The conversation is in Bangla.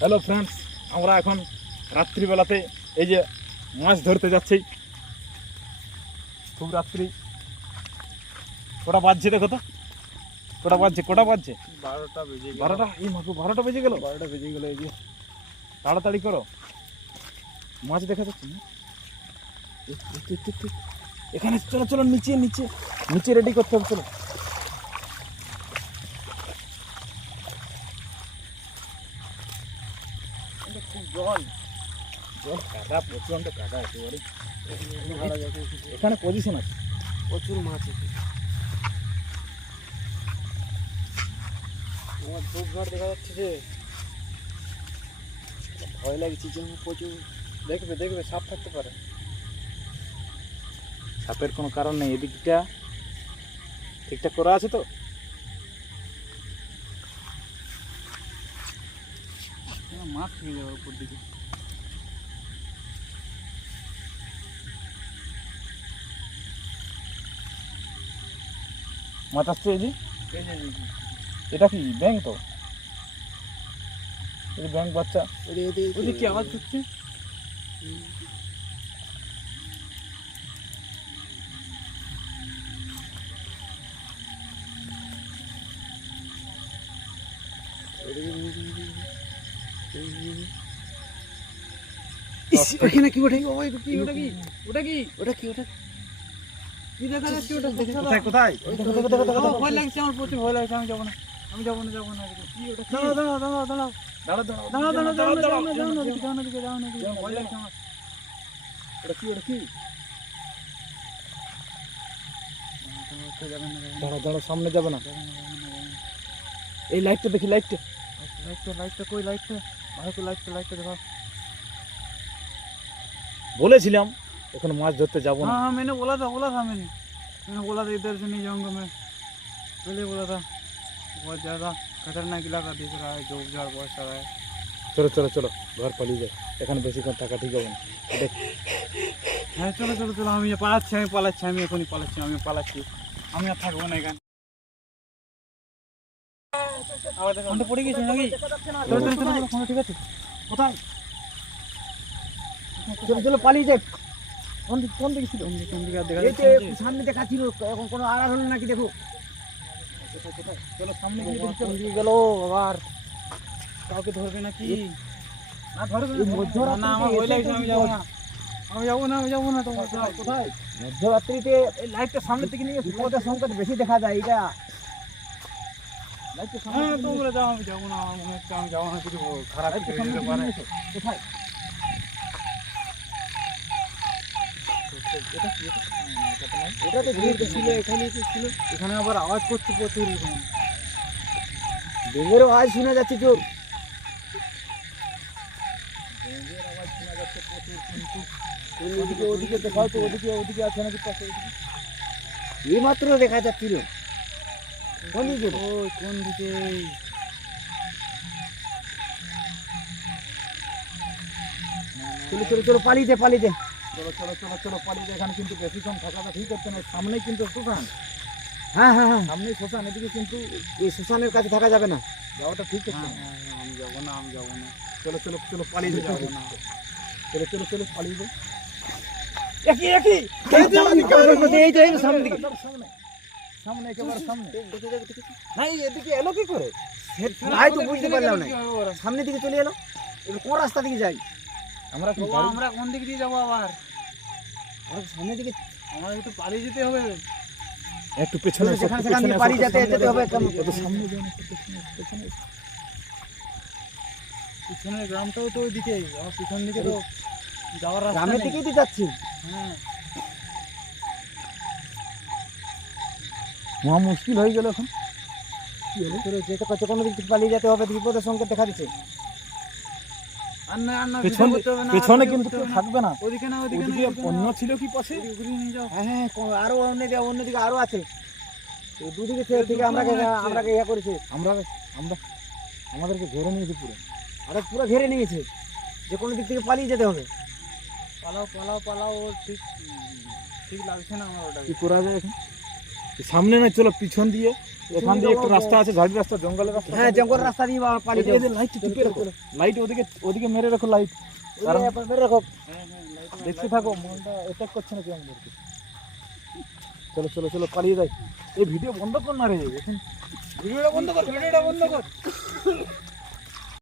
হ্যালো ফ্রেন্ডস, আমরা এখন রাত্রিবেলাতে এই যে মাছ ধরতে যাচ্ছি। খুব রাত্রি, কটা বাজছে দেখো তো, কটা বাজছে 12টা বেজে গেল। 12টা। এই মাত্র 12টা বেজে গেল। 12টা বেজে গেল। এই যে তাড়াতাড়ি করো, মাছ দেখা যাচ্ছে না। এখানে চলো চলো, নিচে নিচে নিচে রেডি করতে হবে। চলো খুব জল জল কাদা, প্রচন্ড কাদা একেবারে। এখানে পজিশন আছে, প্রচুর মাছ আছে। আমার ধূপঘাট দেখা যাচ্ছে যে ভয় লাগছে যে প্রচুর। দেখবে দেখবে সাপ থাকতে পারে। সাপের কোনো কারণ নেই। এদিকটা ঠিকঠাক করা আছে তো। মাছ হয়ে যাবে উপর দিকে। মাছ আসছে। এই যে এটা কি ব্যাঙ? তো এই যে ব্যাঙ বাচ্চা। ওদিকে কি আওয়াজ হচ্ছে? এখানে কি ওঠে? ওটা কি ওটা কি ওটা কি ওটা কি ওটা কি দেখা যাচ্ছে? ওটা কোথায় কোথায়? ভয় লাগছে আমার, প্রচুর ভয় লাগছে। আমি যাবো না, আমি যাবো না, যাবো না। কি ওটা? দাঁড়াও দাঁড়াও দাঁড়াও দাঁড়াও দাঁড়া দাঁড়াও দাঁড়াও দাঁড়াও দাঁড়াও দাঁড়াও দিকে যাও না, ভয় লাগছে আমার। ওটা কি ওটা কি? দাঁড়া দাঁড়া, সামনে যাবে না। এই লাইটটা দেখি, লাইটটা লাইটটা কই? লাইটটা ভালো করে লাইটটা দেখো। বলেছিলাম এখন মাছ ধরতে যাবো না। हाँ मैंने बोला था मैंने बोला था इधर से नहीं जाऊंगा मैं, पहले बोला था। बहुत ज़्यादा खतरनाक इलाका दिख रहा है, झोप झाड़ बहुत सारा है। চলো চলো চলো, ঘর পালিয়ে যায়। এখানে বেশিক্ষণ থাকা ঠিক হবে না। দেখ হ্যাঁ চলো চলো চলো, আমি পালাচ্ছি, আমি এখনই পালাচ্ছি। আমি আর থাকবো না এখানে। ফোনটা পড়ে গেছে নাকি? চলো চলো চলো, ফোনটা ঠিক আছে? কোথায়? চলো চলো, পালিয়ে যাই। কোন দিকে ছিল? কোন দিকে আর দেখা এই যাচ্ছে যে না? সামনে দেখা ছিল, এখন কোনো আড়াল হলো নাকি দেখো। চলো সামনে গিয়ে দেখি। কোন দিকে গেল আবার? কাউকে ধরবে নাকি? না ধরবে এই মধ্যরাত্রিতে না, আমার ভয় লাগছে। আমি যাবো না তোমার সাথে। কোথায়? মধ্যরাত্রিতে এই লাইটটা সামনের দিকে নিয়ে বিপদের সংকেত বেশি দেখা যায়। এটা লাইটটা সামনে হ্যাঁ তোমরা যাও, আমি যাবো না। আমার মনে হচ্ছে আমি যাবো না, কিছু খারাপ কিছু হয়ে যেতে পারে। কোথায়? এটা তো ঘুরতে ছিল, এখানেই তো ছিল। এখানে আবার আওয়াজ করছে প্রচুর। বেগেরও আওয়াজ শোনা যাচ্ছে জোর। ওদিকে ওদিকে দেখাও তো, ওদিকে আছে নাকি পাশে? এই মাত্র দেখা যাচ্ছিল। কোন দিকে? ওই কোন দিকে? চলো চলো চলো, পালিয়ে দে চলো চলো চলো চলো, পালিয়ে দে। এখানে কিন্তু বেশিক্ষণ থাকাটা ঠিক হচ্ছে না। সামনেই কিন্তু শ্মশান। হ্যাঁ হ্যাঁ হ্যাঁ, সামনেই শ্মশান। এদিকে কিন্তু এই শ্মশানের কাছে থাকা যাবে না, যাওয়াটা ঠিক হচ্ছে না। আমি যাবো না। চলো চলো চলো, পালিয়ে দে। যাবো না। চলো চলো চলো, পালিয়ে দে। একই এই তো সামনে দিকে, সামনে একেবারে সামনে। নাই এদিকে এলো কি করে? তাই তো বুঝতে পারলাম না। সামনের দিকে চলে এলো, এবার কোন রাস্তা দিকে যাই আমরা? কি বাড়ি? আমরা কোন দিক দিয়ে যাবো আবার? আমরা সামনের দিকে, আমাদের একটু পালিয়ে যেতে হবে। একটু পেছনে, যেখানে সেখানে দিয়ে পালিয়ে যেতে হবে। একটু সামনে যান, একটু পেছনে। পিছনের গ্রামটাও তো ওইদিকে, আমার পিছন দিকে তো যাওয়ার রাস্তা গ্রামের নেই। দিকেই তো যাচ্ছি। হ্যাঁ মহা মুশকিল হয়ে গেল এখন। কি হলো? যেতে করছে কোনো দিক থেকে পালিয়ে যেতে হবে, বিপদের সংকেত দেখা দিচ্ছে। আর না পেছনে পেছনে কিন্তু কেউ থাকবে না। ওদিকে না, ওদিকে অন্য ছিল কি পাশে? ঘুরিয়ে নিয়ে যাও। হ্যাঁ হ্যাঁ, আরো অন্যদিকে আরো আছে। এই দুদিকে থেকে আমরা ইয়া করেছে, আমরা আমাদেরকে ঘেরে নিয়েছে পুরো। আরে পুরো ঘেরে নিয়েছে, যে কোনো দিক থেকে পালিয়ে যেতে হবে। পালাও, ও ঠিক লাগছে না আমার ওটা। কি করা যায় এখন? সামনে না, চলো পিছন দিয়ে, এখান দিয়ে একটা রাস্তা আছে, ঝাড়ি রাস্তা, জঙ্গলের রাস্তা। হ্যাঁ জঙ্গল রাস্তা দিয়ে পালিয়ে যাবো। এদের লাইট টিপে রাখো, লাইট ওদিকে মেরে রাখো লাইট, কারণ মেরে রাখো। দেখতে থাকো মনটা অ্যাটাক করছে নাকি আমাদেরকে। চলো চলো চলো পালিয়ে যাই। এই ভিডিও বন্ধ কর না রে এখন। ভিডিওটা বন্ধ কর, ভিডিওটা বন্ধ কর।